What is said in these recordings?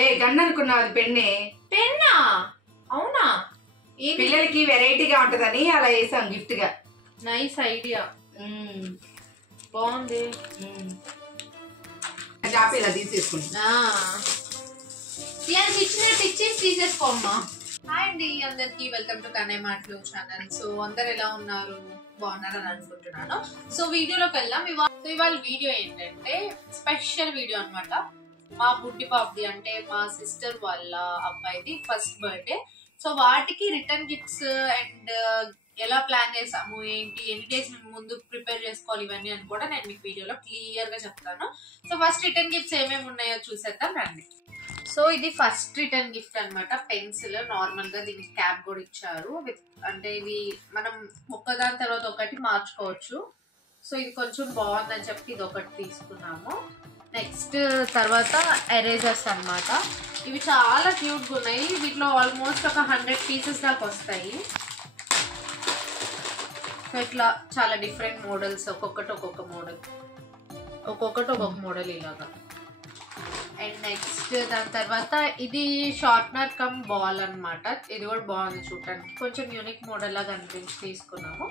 ఏ gun అనుకున్నావు? అది పెన్నే. పెన్నా? అవునా? పిల్లలకి వెరైటీగా ఉంటదని అలా వేసాం గిఫ్ట్ గా. నైస్ ఐడియా, బాగుంది. ఇలా తీసేసుకుంటా. ఇచ్చినట్టు ఇచ్చేసి తీసేసుకోమ్మా. హాయ్ అండి అందరికి, వెల్కమ్ టు కన్నయ్య మాటలు ఛానల్. సో అందరు ఎలా ఉన్నారు? బాగున్నారని అనుకుంటున్నాను. సో వీడియోలోకి వెళ్దాం. ఇవాళ వీడియో ఏంటంటే స్పెషల్ వీడియో అనమాట. మా బుడ్డి బాబుది, అంటే మా సిస్టర్ వాళ్ళ అబ్బాయిది ఫస్ట్ బర్త్డే. సో వాటికి రిటర్న్ గిఫ్ట్స్ అండ్ ఎలా ప్లాన్ చేసాము, ఏంటి, ఎన్ని డేస్ ముందు ప్రిపేర్ చేసుకోవాలి, ఇవన్నీ అని కూడా నేను మీకు వీడియోలో క్లియర్ గా చెప్తాను. సో ఫస్ట్ రిటర్న్ గిఫ్ట్స్ ఏమేమి ఉన్నాయో చూసేద్దాం రండి. సో ఇది ఫస్ట్ రిటర్న్ గిఫ్ట్ అనమాట. పెన్సిల్, నార్మల్ గా దీనికి క్యాప్ కూడా ఇచ్చారు. అంటే ఇవి మనం ఒక్కదాని తర్వాత ఒకటి మార్చుకోవచ్చు. సో ఇది కొంచెం బాగుందని చెప్పి ఇది ఒకటి తీసుకున్నాము. నెక్స్ట్ తర్వాత ఎరేజర్స్ అనమాట. ఇవి చాలా క్యూట్ గా ఉన్నాయి. వీటిలో ఆల్మోస్ట్ ఒక 100 పీసెస్ దాకా వస్తాయి. సో ఇట్లా చాలా డిఫరెంట్ మోడల్స్, ఒక్కొక్కటి ఒక్కొక్క మోడల్ ఇలాగా. అండ్ నెక్స్ట్ దాని తర్వాత ఇది షార్ప్నర్ కమ్ బాల్ అనమాట. ఇది కూడా బాగుంది చూడటానికి, కొంచెం యూనిక్ మోడల్ లాగా అనిపించి తీసుకున్నాము.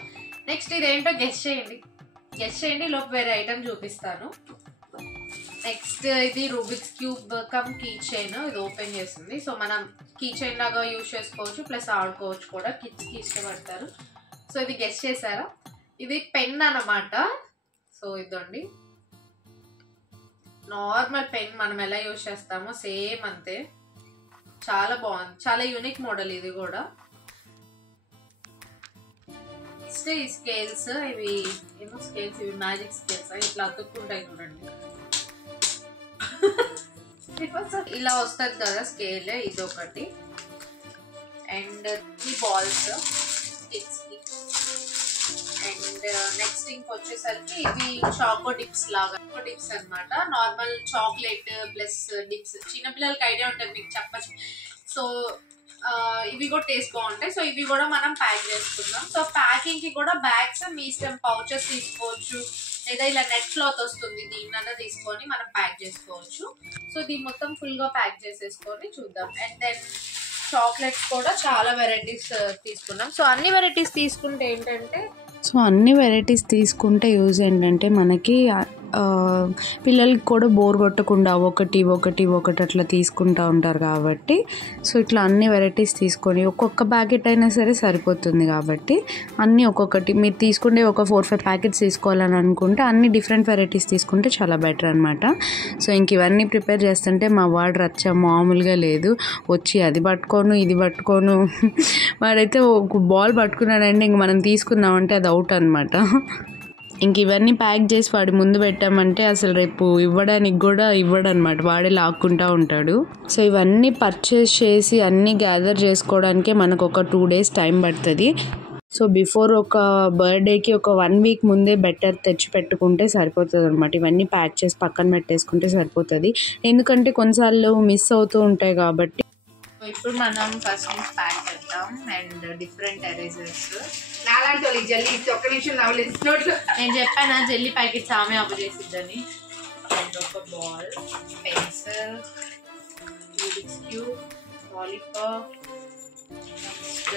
నెక్స్ట్ ఇదేంటో గెస్ చేయండి లోపు వేరే ఐటమ్ చూపిస్తాను. నెక్స్ట్ ఇది Rubik's cube cum key chain. ఇది ఓపెన్ చేస్తుంది. సో మనం కీ చైన్ లాగా యూజ్ చేసుకోవచ్చు, ప్లస్ ఆడుకోవచ్చు కూడా, కిడ్స్కి ఇష్టపడతారు. సో ఇది గెస్ చేశారా? ఇది పెన్ అన్నమాట. సో ఇదండి నార్మల్ పెన్, మనం ఎలా యూజ్ చేస్తామో సేమ్ అంతే. చాలా బాగుంది, చాలా యూనిక్ మోడల్ ఇది కూడా. నెక్స్ట్ ఈ స్కేల్స్, ఇవి ఏమో స్కేల్స్, ఇవి మ్యాజిక్ స్కేల్స్, ఇట్లా అతుక్కుంటాయి చూడండి. ఇలా వస్తుంది కదా స్కేల్, ఇది ఒకటి. అండ్ ఈ బాల్స్ కిడ్స్కి. అండ్ నెక్స్ట్ ఇంకొచ్చేసరికి ఇవి చాకో డిప్స్ లాగా, డిప్స్ అనమాట. నార్మల్ చాక్లెట్ ప్లస్ డిప్స్, చిన్నపిల్లలకి ఐడియా ఉంటుంది మీకు చెప్పచ్చు. సో ఇవి కూడా టేస్ట్ బాగుంటాయి. సో ఇవి కూడా మనం ప్యాక్ చేసుకుందాం. సో ప్యాకింగ్ కి కూడా బ్యాగ్స్ మీ ఇష్టం, పౌచెస్ తీసుకోవచ్చు, లేదా ఇలా నెట్ క్లాత్ వస్తుంది, దీన్నన్నా తీసుకొని మనం ప్యాక్ చేసుకోవచ్చు. సో దీన్ని మొత్తం ఫుల్ గా ప్యాక్ చేసేసుకొని చూద్దాం. అండ్ దెన్ చాక్లెట్స్ కూడా చాలా వెరైటీస్ తీసుకున్నాం. సో అన్ని వెరైటీస్ తీసుకుంటే యూజ్ ఏంటంటే మనకి పిల్లలకి కూడా బోర్ కొట్టకుండా ఒకటి అట్లా తీసుకుంటూ ఉంటారు కాబట్టి, సో ఇట్లా అన్ని వెరైటీస్ తీసుకొని ఒక్కొక్క ప్యాకెట్ అయినా సరే సరిపోతుంది. కాబట్టి అన్నీ ఒక్కొక్కటి, మీరు తీసుకుంటే ఒక 4-5 ప్యాకెట్స్ తీసుకోవాలని అనుకుంటే అన్ని డిఫరెంట్ వెరైటీస్ తీసుకుంటే చాలా బెటర్ అనమాట. సో ఇంక ఇవన్నీ ప్రిపేర్ చేస్తుంటే మా వాడు రచ్చ మామూలుగా లేదు. వచ్చి అది పట్టుకోను ఇది పట్టుకోను, వాడైతే ఒక బాల్ పట్టుకున్నాడంటే ఇంక మనం తీసుకుందామంటే అది అవుట్ అనమాట. ఇంక ఇవన్నీ ప్యాక్ చేసి వాడి ముందు పెట్టామంటే అసలు రేపు ఇవ్వడానికి కూడా ఇవ్వడనమాట, వాడే లాక్కుంటూ ఉంటాడు. సో ఇవన్నీ పర్చేస్ చేసి అన్నీ గ్యాదర్ చేసుకోవడానికే మనకు ఒక 2 days టైం పడుతుంది. సో బిఫోర్ ఒక బర్త్డేకి ఒక 1 week ముందే బెటర్ తెచ్చి పెట్టుకుంటే సరిపోతుంది అనమాట. ఇవన్నీ ప్యాక్ చేసి పక్కన పెట్టేసుకుంటే సరిపోతుంది, ఎందుకంటే కొన్నిసార్లు మిస్ అవుతూ ఉంటాయి కాబట్టి. ఇప్పుడు మనం ఫస్ట్ ప్యాక్ చేద్దాం. అండ్ డిఫరెంట్ ఎరేజర్స్, నాలాంటి వాళ్ళకి జల్లి ఒక్క నిమిషం నవ్వులేదు. నేను చెప్పాను జెల్లీ ప్యాకెట్స్ ఆమె అప్పు చేసిద్దని. అండ్ ఒక ball, pencil, Rubik's cube, lollipop, next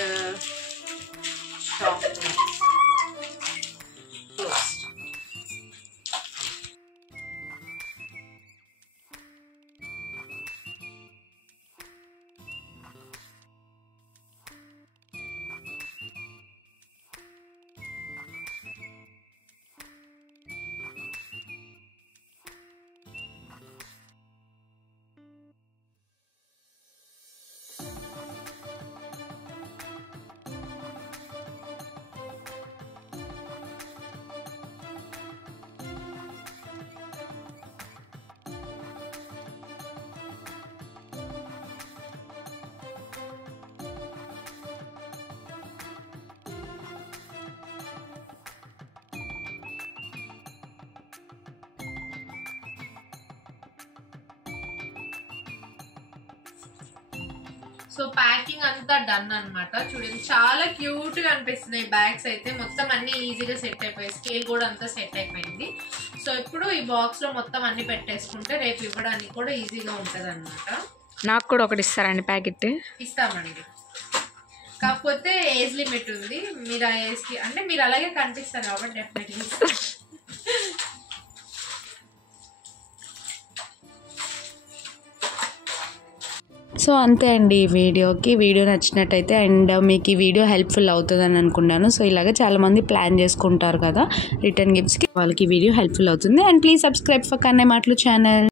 chocolate. So packing అంతా డన్ అనమాట. చూడండి చాలా క్యూట్ గా అనిపిస్తున్నాయి బ్యాగ్స్ అయితే. మొత్తం అన్ని ఈజీగా సెట్ అయిపోయాయి, స్కేల్ కూడా అంతా సెట్ అయిపోయింది. సో ఇప్పుడు ఈ బాక్స్ లో మొత్తం అన్ని పెట్టేసుకుంటే రేపు ఇవ్వడానికి కూడా ఈజీగా ఉంటది అనమాట. నాకు కూడా ఒకటి ఇస్తారండి ప్యాకెట్? ఇస్తామండి, కాకపోతే ఏజ్ లిమిట్ ఉంది. మీరు ఆ ఏజ్కి అంటే మీరు అలాగే కనిపిస్తారు కాబట్టి డెఫినెట్లీ. సో అంతే అండి ఈ వీడియో నచ్చినట్టయితే అండ్ మీకు ఈ వీడియో హెల్ప్ఫుల్ అవుతుందని అనుకున్నాను. సో ఇలాగ చాలామంది ప్లాన్ చేసుకుంటారు కదా రిటర్న్ గిఫ్ట్స్కి, వాళ్ళకి ఈ వీడియో హెల్ప్ఫుల్ అవుతుంది. And please subscribe for Kannayya మాటలు ఛానల్.